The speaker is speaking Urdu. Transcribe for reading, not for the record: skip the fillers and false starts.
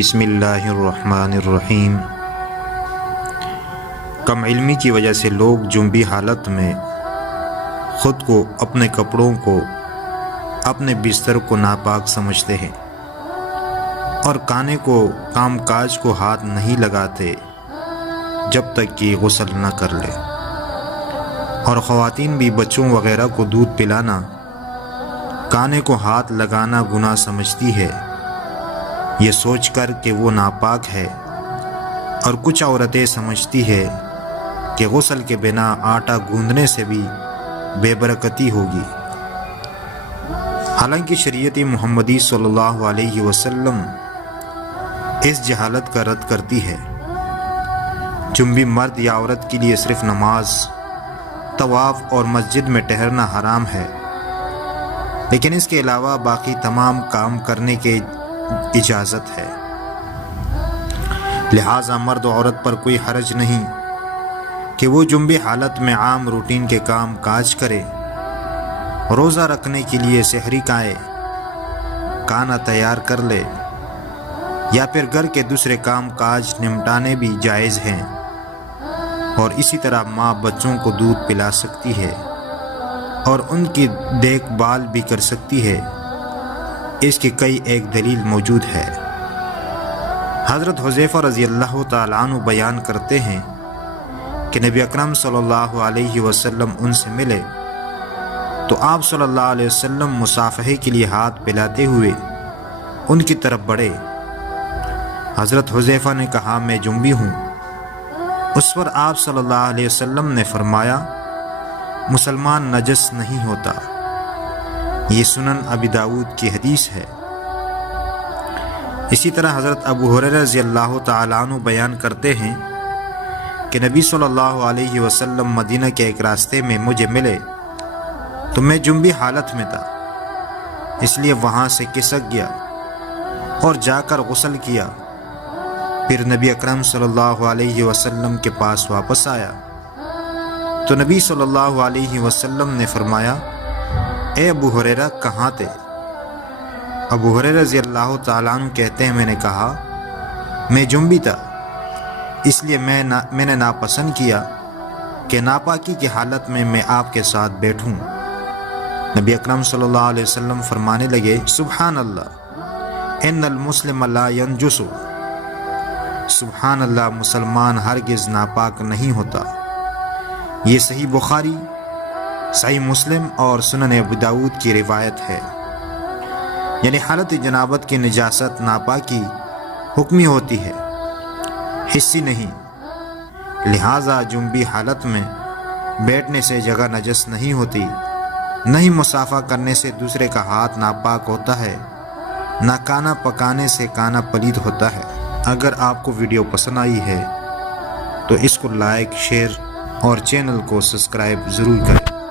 بسم اللہ الرحمن الرحیم۔ کم علمی کی وجہ سے لوگ جنبی حالت میں خود کو، اپنے کپڑوں کو، اپنے بستر کو ناپاک سمجھتے ہیں اور کانے کو، کام کاج کو ہاتھ نہیں لگاتے جب تک کہ غسل نہ کر لے۔ اور خواتین بھی بچوں وغیرہ کو دودھ پلانا، کانے کو ہاتھ لگانا گناہ سمجھتی ہے، یہ سوچ کر کہ وہ ناپاک ہے، اور کچھ عورتیں سمجھتی ہے کہ غسل کے بنا آٹا گوندنے سے بھی بے برکتی ہوگی۔ حالانکہ شریعت محمدی صلی اللہ علیہ وسلم اس جہالت کا رد کرتی ہے۔ جنبی مرد یا عورت کے لیے صرف نماز، طواف اور مسجد میں ٹہرنا حرام ہے، لیکن اس کے علاوہ باقی تمام کام کرنے کے اجازت ہے۔ لہٰذا مرد و عورت پر کوئی حرج نہیں کہ وہ جنبی حالت میں عام روٹین کے کام کاج کرے، روزہ رکھنے کے لیے سحری کھائے، کھانا تیار کر لے، یا پھر گھر کے دوسرے کام کاج نمٹانے بھی جائز ہیں۔ اور اسی طرح ماں بچوں کو دودھ پلا سکتی ہے اور ان کی دیکھ بھال بھی کر سکتی ہے۔ اس کی کئی ایک دلیل موجود ہے۔ حضرت حذیفہ رضی اللہ تعالیٰ عنہ بیان کرتے ہیں کہ نبی اکرم صلی اللہ علیہ وسلم ان سے ملے تو آپ صلی اللہ علیہ وسلم مصافحے کے لیے ہاتھ پھیلاتے ہوئے ان کی طرف بڑھے۔ حضرت حذیفہ نے کہا، میں جنبی ہوں۔ اس پر آپ صلی اللہ علیہ وسلم نے فرمایا، مسلمان نجس نہیں ہوتا۔ یہ سنن ابی داؤد کی حدیث ہے۔ اسی طرح حضرت ابو ہریرہ رضی اللہ تعالیٰ عنہ بیان کرتے ہیں کہ نبی صلی اللہ علیہ وسلم مدینہ کے ایک راستے میں مجھے ملے تو میں جنبی حالت میں تھا، اس لیے وہاں سے کھسک گیا اور جا کر غسل کیا۔ پھر نبی اکرم صلی اللہ علیہ وسلم کے پاس واپس آیا تو نبی صلی اللہ علیہ وسلم نے فرمایا، اے ابو ہریرہ کہاں تھے؟ ابو ہریرہ رضی اللہ تعالیٰ عنہ کہتے ہیں، میں نے کہا، میں جنبی تھا، اس لیے میں نے ناپسند کیا کہ ناپاکی کی حالت میں آپ کے ساتھ بیٹھوں۔ نبی اکرم صلی اللہ علیہ وسلم فرمانے لگے، سبحان اللہ، ان المسلم لا ینجس، سبحان اللہ، مسلمان ہرگز ناپاک نہیں ہوتا۔ یہ صحیح بخاری، صحیح مسلم اور سنن ابی داؤد کی روایت ہے۔ یعنی حالت جنابت کی نجاست ناپاکی حکمی ہوتی ہے، حسی نہیں۔ لہٰذا جنبی حالت میں بیٹھنے سے جگہ نجس نہیں ہوتی، نہ ہی مصافحہ کرنے سے دوسرے کا ہاتھ ناپاک ہوتا ہے، نہ کھانا پکانے سے کھانا پلید ہوتا ہے۔ اگر آپ کو ویڈیو پسند آئی ہے تو اس کو لائک، شیئر اور چینل کو سبسکرائب ضرور کریں۔